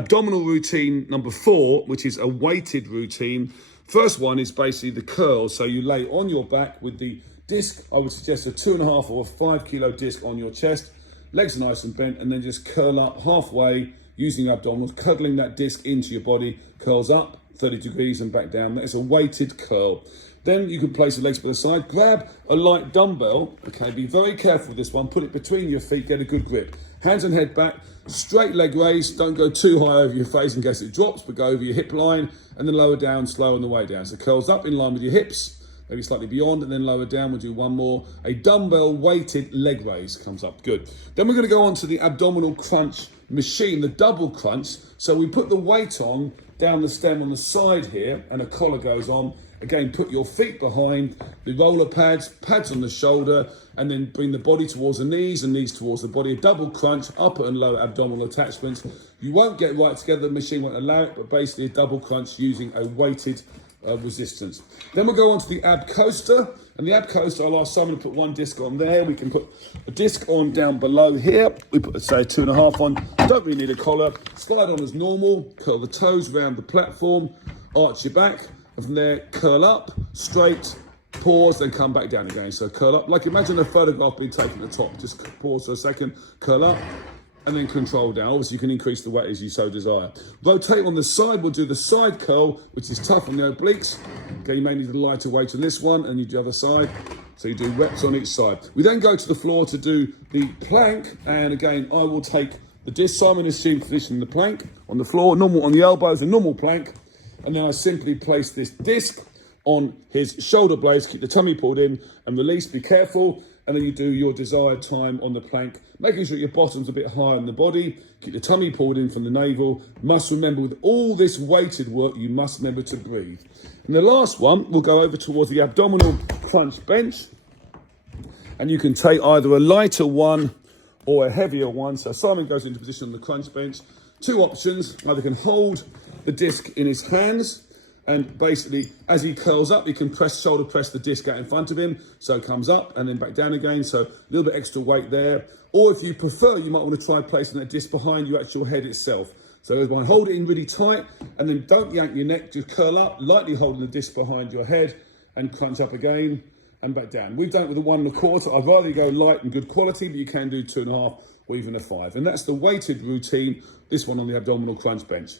abdominal routine number 4, which is a weighted routine. First one is basically the curls. So you lay on your back with the disc. I would suggest a 2.5 or 5 kilo disc on your chest. Legs are nice and bent, and then just curl up halfway using your abdominals, cuddling that disc into your body. Curls up 30 degrees and back down. That is a weighted curl. Then you can place the legs by the side, grab a light dumbbell, okay, be very careful with this one, put it between your feet, get a good grip. Hands and head back, straight leg raise, don't go too high over your face in case it drops, but go over your hip line, and then lower down, slow on the way down. So curls up in line with your hips, maybe slightly beyond, and then lower down. We'll do one more. A dumbbell weighted leg raise comes up, good. Then we're gonna go on to the abdominal crunch machine, the double crunch. So we put the weight on down the stem on the side here, and a collar goes on. Again, put your feet behind the roller pads on the shoulder, and then bring the body towards the knees and knees towards the body. A double crunch, upper and lower abdominal attachments. You won't get right together, the machine won't allow it, but basically a double crunch using a weighted resistance. Then we'll go on to the ab coaster, and the ab coaster, I'll ask someone to put one disc on there. We can put a disc on down below here. We put, say, 2.5 on. Don't really need a collar. Slide on as normal, curl the toes around the platform, arch your back. And from there, curl up, straight, pause, then come back down again. So curl up, like imagine a photograph being taken at the top. Just pause for a second, curl up, and then control down. Obviously, you can increase the weight as you so desire. Rotate on the side, we'll do the side curl, which is tough on the obliques. Okay, you may need a lighter weight on this one, and you do the other side. So you do reps on each side. We then go to the floor to do the plank, and again, I will take the disc. Simon is assumed position in the plank on the floor, normal on the elbows, a normal plank. And then I simply place this disc on his shoulder blades, keep the tummy pulled in and release, be careful. And then you do your desired time on the plank, making sure your bottom's a bit higher in the body, keep the tummy pulled in from the navel. Must remember with all this weighted work, you must remember to breathe. And the last one, we'll go over towards the abdominal crunch bench. And you can take either a lighter one or a heavier one. So Simon goes into position on the crunch bench. Two options, either can hold the disc in his hands, and basically as he curls up, he can shoulder press the disc out in front of him, so it comes up and then back down again, so a little bit extra weight there. Or if you prefer, you might want to try placing that disc behind your actual head itself. So everyone hold it in really tight, and then don't yank your neck, just curl up, lightly holding the disc behind your head, and crunch up again and back down. We've done it with a 1 1/4. I'd rather you go light and good quality, but you can do 2.5 or even a 5. And that's the weighted routine, this one on the abdominal crunch bench.